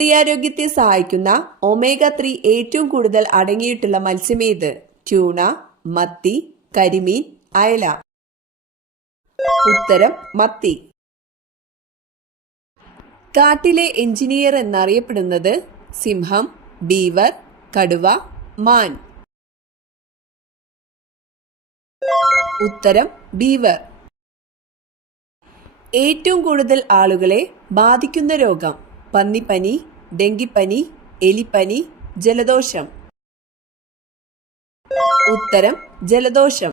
ഹൃദയാരോഗ്യത്തെ സഹായിക്കുന്ന ഒമേഗ 3 ഏറ്റവും കൂടുതൽ അടങ്ങിയിട്ടുള്ള മത്സ്യമേത്? ട്യൂണ, മത്തി, കരിമീൻ, അയല. ഉത്തരം മത്തി. കാട്ടിലെ എഞ്ചിനീയർ എന്നറിയപ്പെടുന്നത്? സിംഹം, ബീവർ, കടുവ, മാൻ. ഉത്തരം ബീവർ. ഏറ്റവും കൂടുതൽ ആളുകളെ ബാധിക്കുന്ന രോഗം? പന്നിപ്പനി, ഡെങ്കിപ്പനി, എലിപ്പനി, ജലദോഷം. ഉത്തരം ജലദോഷം.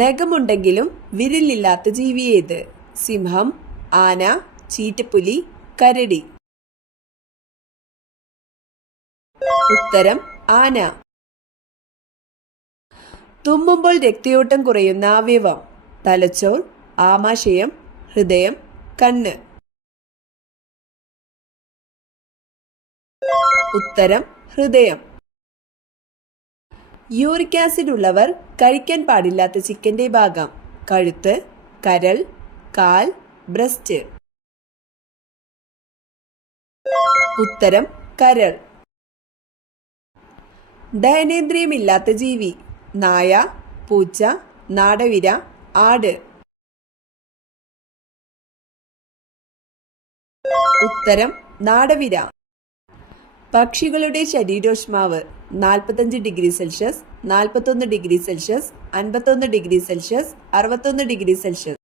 നഖമുണ്ടെങ്കിലും വിരലില്ലാത്ത ജീവി ഏത്? സിംഹം, ആന, ചീറ്റപ്പുലി, കരടി. ഉത്തരം ആന. തുമ്മുമ്പോൾ രക്തയോട്ടം കുറയുന്ന അവയവം? തലച്ചോർ, ആമാശയം, ഹൃദയം, കണ്ണ്. ഉത്തരം ഹൃദയം. യൂറിക് ആസിഡ് ഉള്ളവർ കഴിക്കാൻ പാടില്ലാത്ത ചിക്കന്റെ ഭാഗം? കഴുത്ത്, കരൾ, കാൽ, ബ്രസ്റ്റ്. ഉത്തരം കരൾ. ദഹനേന്ദ്രിയമില്ലാത്ത ജീവി? നായ, പൂച്ച, നാടവിര, ആട്. ഉത്തരം നാടവിര. പക്ഷികളുടെ ശരീരോഷ്മാവ്? 45 degree Celsius, 41 degree Celsius, 51 degree Celsius, 61 degree Celsius.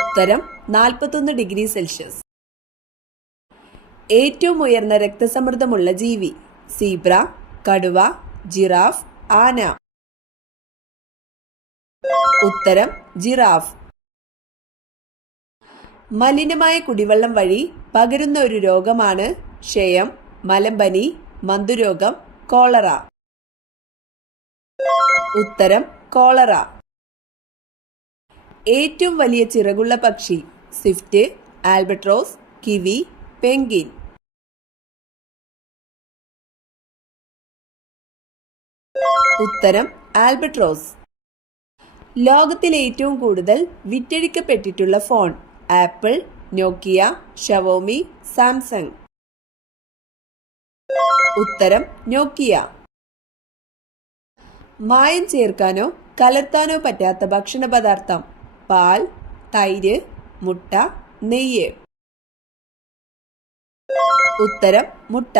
ഉത്തരം 41 ഡിഗ്രി സെൽഷ്യസ്. ഏറ്റവും ഉയർന്ന രക്തസമ്മർദ്ദമുള്ള ജീവി? സീബ്ര, കടുവ, ജിറാഫ്, ആന. ഉത്തരം ജിറാഫ്. മലിനമായ കുടിവെള്ളം വഴി പകരുന്ന ഒരു രോഗമാണ് ക്ഷയം, മലമ്പനി, മന്തുരോഗം, കോളറ. ഉത്തരം കോളറ. ഏറ്റവും വലിയ ചിറകുള്ള പക്ഷി? Swift, albatross, kiwi, penguin. ഉത്തരം ആൽബട്രോസ്. ലോകത്തിലെ ഏറ്റവും കൂടുതൽ വിറ്റഴിക്കപ്പെട്ടിട്ടുള്ള ഫോൺ? ആപ്പിൾ, നോക്കിയ, ഷവോമി, സാംസങ്. ഉത്തരം നോക്കിയ. മായം ചേർക്കാനോ കലർത്താനോ പറ്റാത്ത ഭക്ഷണ പദാർത്ഥം? പാൽ, തൈര്, മുട്ട, നെയ്യ്. ഉത്തരം മുട്ട.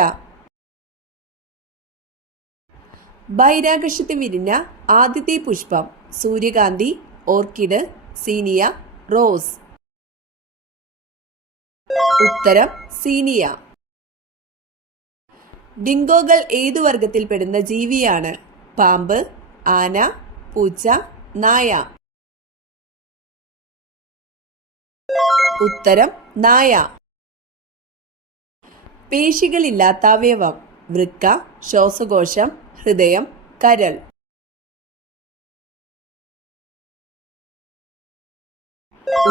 ബഹിരാകാശത്ത് വിരിഞ്ഞ ആദ്യത്തെ പുഷ്പം? സൂര്യകാന്തി, ഓർക്കിഡ്, സീനിയ, റോസ്. ഉത്തരം സീനിയ. ഡിങ്കോകൾ ഏതു വർഗത്തിൽപ്പെടുന്ന ജീവിയാണ്? പാമ്പ്, ആന, പൂച്ച, നായ. ഉത്തരം നായ. പേശികളില്ലാത്ത അവയവം? വൃക്ക, ശ്വാസകോശം, ഹൃദയം, കരൾ.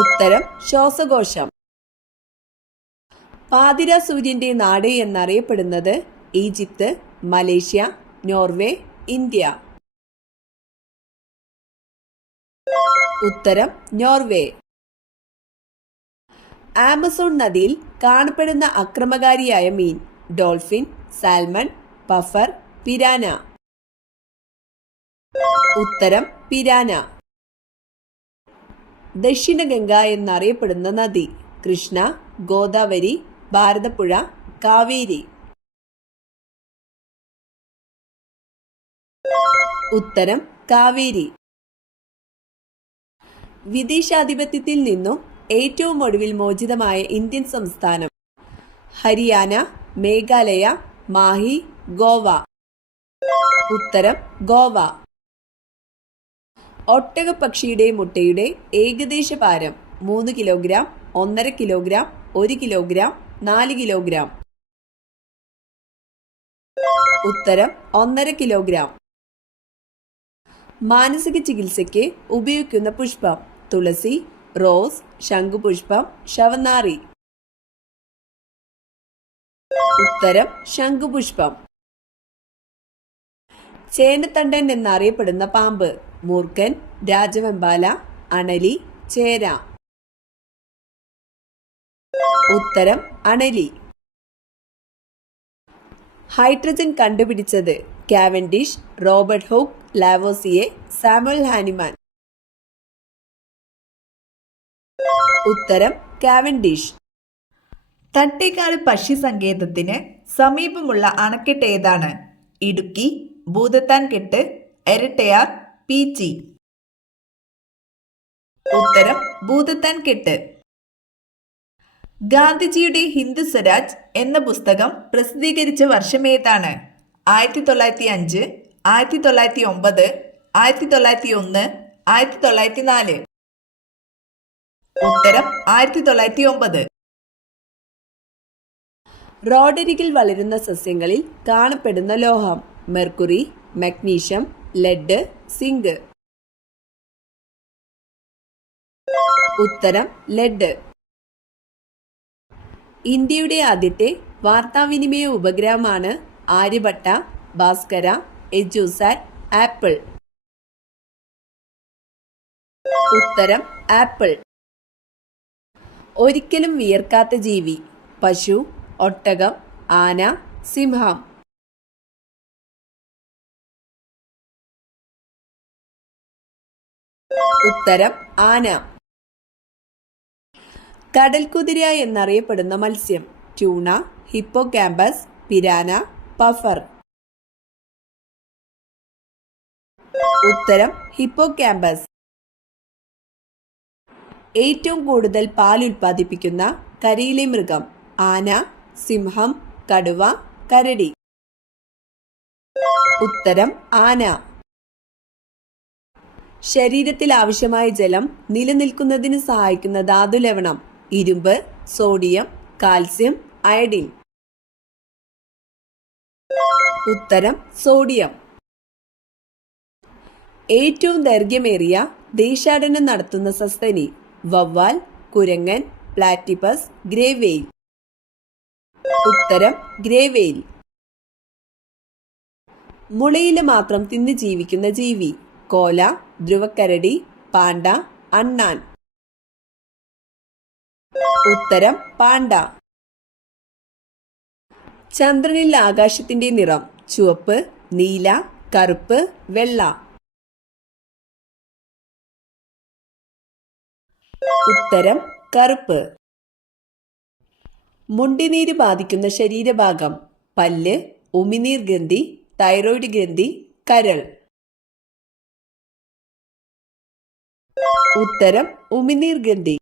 ഉത്തരം ശ്വാസകോശം. പാതിര സൂര്യന്റെ നാട് എന്നറിയപ്പെടുന്നത്? Egypt, Malaysia, Norway, India. ഉത്തരം നോർവേ. ആമസോൺ നദിയിൽ കാണപ്പെടുന്ന അക്രമകാരിയായ മീൻ? Dolphin, salmon, puffer, piranha. ഉത്തരം പിരാന. ദക്ഷിണ ഗംഗ എന്നറിയപ്പെടുന്ന നദി? കൃഷ്ണ, ഗോദാവരി, ഭാരതപ്പുഴ, കാവേരി. ഉത്തരം കാവേരി. വിദേശാധിപത്യത്തിൽ നിന്നും ഏറ്റവും ഒടുവിൽ മോചിതമായ ഇന്ത്യൻ സംസ്ഥാനം? ഹരിയാന, മേഘാലയ, മാഹി, ഗോവ. ഉത്തരം ഗോവ. ഒട്ടകപ്പക്ഷിയുടെ മുട്ടയുടെ ഏകദേശ ഭാരം? 3 കിലോഗ്രാം, 1.5 കിലോഗ്രാം, 1 കിലോഗ്രാം, 4 കിലോഗ്രാം. ഉത്തരം 1.5 കിലോഗ്രാം. മാനസിക ചികിത്സയ്ക്ക് ഉപയോഗിക്കുന്ന പുഷ്പം? തുളസി, റോസ്, ശംഖുപുഷ്പം, ശവനാറി. ഉത്തരം ശംഖുപുഷ്പം. ചേനത്തണ്ടൻ എന്നറിയപ്പെടുന്ന പാമ്പ്? മൂർഖൻ, രാജവെമ്പാല, അണലി, ചേര. ഉത്തരം അണലി. ഹൈഡ്രജൻ കണ്ടുപിടിച്ചത് Cavendish, Robert Hooke, Lavoisier, Samuel Hahnemann. ഉത്തരം കാവൻഡിഷ്. തട്ടേക്കാട് പക്ഷി സങ്കേതത്തിന് സമീപമുള്ള അണക്കെട്ട് ഏതാണ്? ഇടുക്കി, ഭൂതത്താൻ കെട്ട്, എരട്ടയാർ, പീച്ചി. ഉത്തരം ഭൂതത്താൻ കെട്ട്. ഗാന്ധിജിയുടെ ഹിന്ദു സ്വരാജ് എന്ന പുസ്തകം പ്രസിദ്ധീകരിച്ച വർഷം ഏതാണ്? 1905, 1909, 1901, 1904. ഉത്തരം 1909. റോഡരികിൽ വളരുന്ന സസ്യങ്ങളിൽ കാണപ്പെടുന്ന ലോഹം: മെർക്കുറി, മഗ്നീഷ്യം, ലെഡ്, സിങ്ക്. ഉത്തരം ലെഡ്. ഇന്ത്യയുടെ ആദ്യത്തെ വാർത്താവിനിമയ ഉപഗ്രഹമാണ് ആര്യഭട്ട, ഭാസ്കര, എജുസാറ്റ്, ആപ്പിൾ. ഉത്തരം ആപ്പിൾ. ഒരിക്കലും വിയർക്കാത്ത ജീവി: പശു, ഒട്ടകം, ആന, സിംഹം. ഉത്തരം ആന. കടൽക്കുതിര എന്നറിയപ്പെടുന്ന മത്സ്യം: ട്യൂണ, ഹിപ്പോകാമ്പസ്, പിരാന, പഫർ. ഉത്തരം ഹിപ്പോകാമ്പസ്. ഏറ്റവും കൂടുതൽ പാൽ ഉൽപ്പാദിപ്പിക്കുന്ന കരയിലെ മൃഗം: ആന, സിംഹം, കടുവ, കരടി. ഉത്തരം ആന. ശരീരത്തിൽ ആവശ്യമായ ജലം നിലനിൽക്കുന്നതിന് സഹായിക്കുന്ന ധാതുലവണം: ഇരുമ്പ്, സോഡിയം, കാൽസ്യം, അയഡിൻ. ഉത്തരം സോഡിയം. ഏറ്റവും ദൈർഘ്യമേറിയ ദേശാടനം നടത്തുന്ന സസ്തനി: വവ്വാൽ, കുരങ്ങൻ, പ്ലാറ്റിപ്പസ്, ഗ്രേവെയിൽ. ഉത്തരം ഗ്രേവെയിൽ. മുളയില മാത്രം തിന്ന് ജീവിക്കുന്ന ജീവി: കോല, ധ്രുവക്കരടി, പാണ്ട, അണ്ണാൻ. ഉത്തരം പാണ്ട. ചന്ദ്രനിൽ ആകാശത്തിന്റെ നിറം: ചുവപ്പ്, നീല, കറുപ്പ്, വെള്ള. ഉത്തരം കറുപ്പ്. മുണ്ടിനീര് ബാധിക്കുന്ന ശരീരഭാഗം: പല്ല്, ഉമിനീർ ഗ്രന്ഥി, തൈറോയ്ഡ് ഗ്രന്ഥി, കരൾ. ഉത്തരം ഉമിനീർ ഗ്രന്ഥി.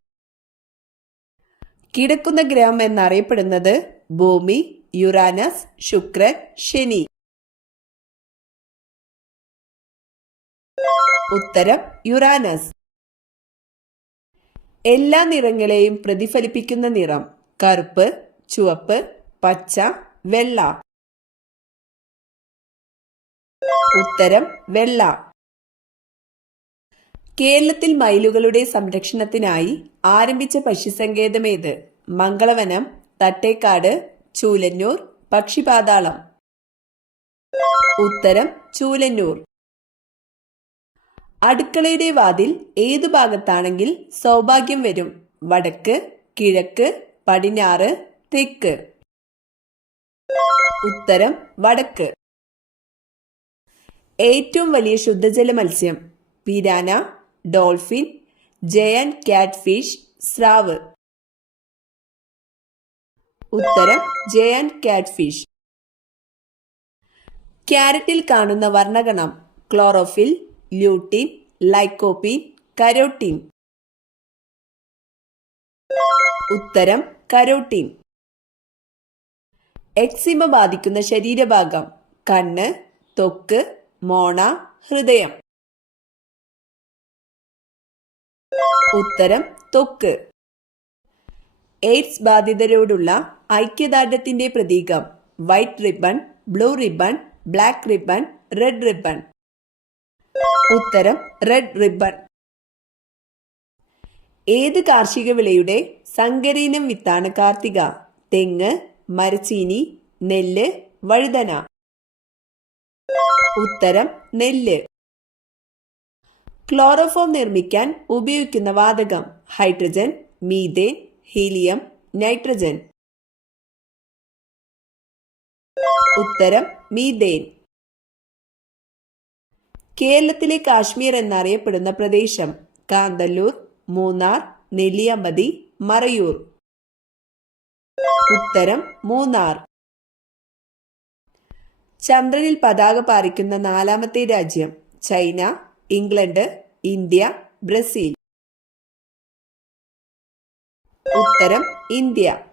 കിടക്കുന്ന ഗ്രഹം എന്നറിയപ്പെടുന്നത്: ഭൂമി, യുറാനസ്, ശുക്രൻ, ശനി. ഉത്തരം യുറാനസ്. എല്ലാ നിറങ്ങളെയും പ്രതിഫലിപ്പിക്കുന്ന നിറം: കറുപ്പ്, ചുവപ്പ്, പച്ച, വെള്ള. ഉത്തരം വെള്ള. കേരളത്തിൽ മയിലുകളുടെ സംരക്ഷണത്തിനായി ആരംഭിച്ച പക്ഷിസങ്കേതമേത്? മംഗളവനം, തട്ടേക്കാട്, ചൂലന്നൂർ, പക്ഷിപാതാളം. ഉത്തരം ചൂലന്നൂർ. അടുക്കളയുടെ വാതിൽ ഏതു ഭാഗത്താണെങ്കിൽ സൗഭാഗ്യം വരും? വടക്ക്, കിഴക്ക്, പടിഞ്ഞാറ്, തെക്ക്. ഉത്തരം വടക്ക്. ഏറ്റവും വലിയ ശുദ്ധജല മത്സ്യം: പിരാന, ഡോൾഫിൻ, ജയന്റ് ക്യാറ്റ്ഫിഷ്, സ്രാവ്. ഉത്തരം ജയന്റ് ക്യാറ്റ്ഫിഷ്. ക്യാരറ്റിൽ കാണുന്ന വർണ്ണകണം: ക്ലോറോഫിൽ, ല്യൂട്ടിൻ, ലൈക്കോപ്പീൻ, കരോട്ടിൻ. ഉത്തരം കരോട്ടിൻ. എക്സിമ ബാധിക്കുന്ന ശരീരഭാഗം: കണ്ണ്, ത്വക്ക്, മോണ, ഹൃദയം. ഉത്തരം ത്വക്ക്. എയ്ഡ്സ് ബാധിതരോടുള്ള ഐക്യദാർഢ്യത്തിന്റെ പ്രതീകം: white ribbon, blue ribbon, black ribbon, red ribbon. ഉത്തരം റെഡ് റിബൺ. ഏത് കാർഷിക വിളയുടെ സങ്കരയിനം വിത്താണ് കാർത്തിക? തെങ്ങ്, മരച്ചീനി, നെല്ല്, വഴുതന. ഉത്തരം നെല്ല്. ക്ലോറോഫോം നിർമ്മിക്കാൻ ഉപയോഗിക്കുന്ന വാതകം: ഹൈഡ്രജൻ, മീഥേൻ, ഹീലിയം, നൈട്രജൻ. ഉത്തരം മീഥേൻ. കേരളത്തിലെ കാശ്മീർ എന്നറിയപ്പെടുന്ന പ്രദേശം കാന്തല്ലൂർ, മൂന്നാർ, നെല്ലിയാമ്പതി, മറയൂർ. ഉത്തരം മൂന്നാർ. ചന്ദ്രനിൽ പതാക പാറിക്കുന്ന നാലാമത്തെ രാജ്യം ചൈന, ഇംഗ്ലണ്ട്, ഇന്ത്യ, ബ്രസീൽ. ഉത്തരം ഇന്ത്യ.